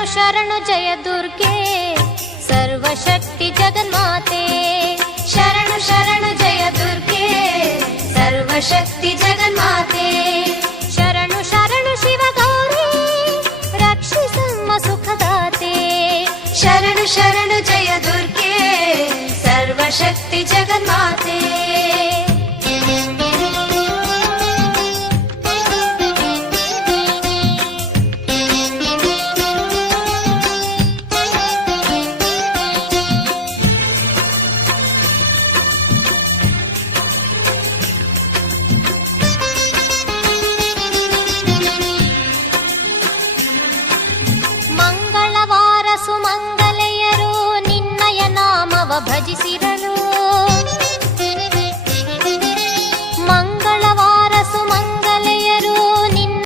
ಶರಣು ಶರಣು ಜಯ ದುರ್ಗೆ ಸರ್ವಶಕ್ತಿ ಜಗನ್ಮಾತೆ. ಶರಣು ಶರಣು ಜಯ ದುರ್ಗೆ ಸರ್ವಶಕ್ತಿ ಜಗನ್ಮಾತೆ. ಶರಣು ಶರಣು ಶಿವ ಗೌರಿ ರಕ್ಷಿಸಮ್ಮ ಸುಖದಾತೆ. ಶರಣು ಶರಣು ಜಯ ದುರ್ಗೆ ಸರ್ವಶಕ್ತಿ ಜಗನ್ಮಾತೆ.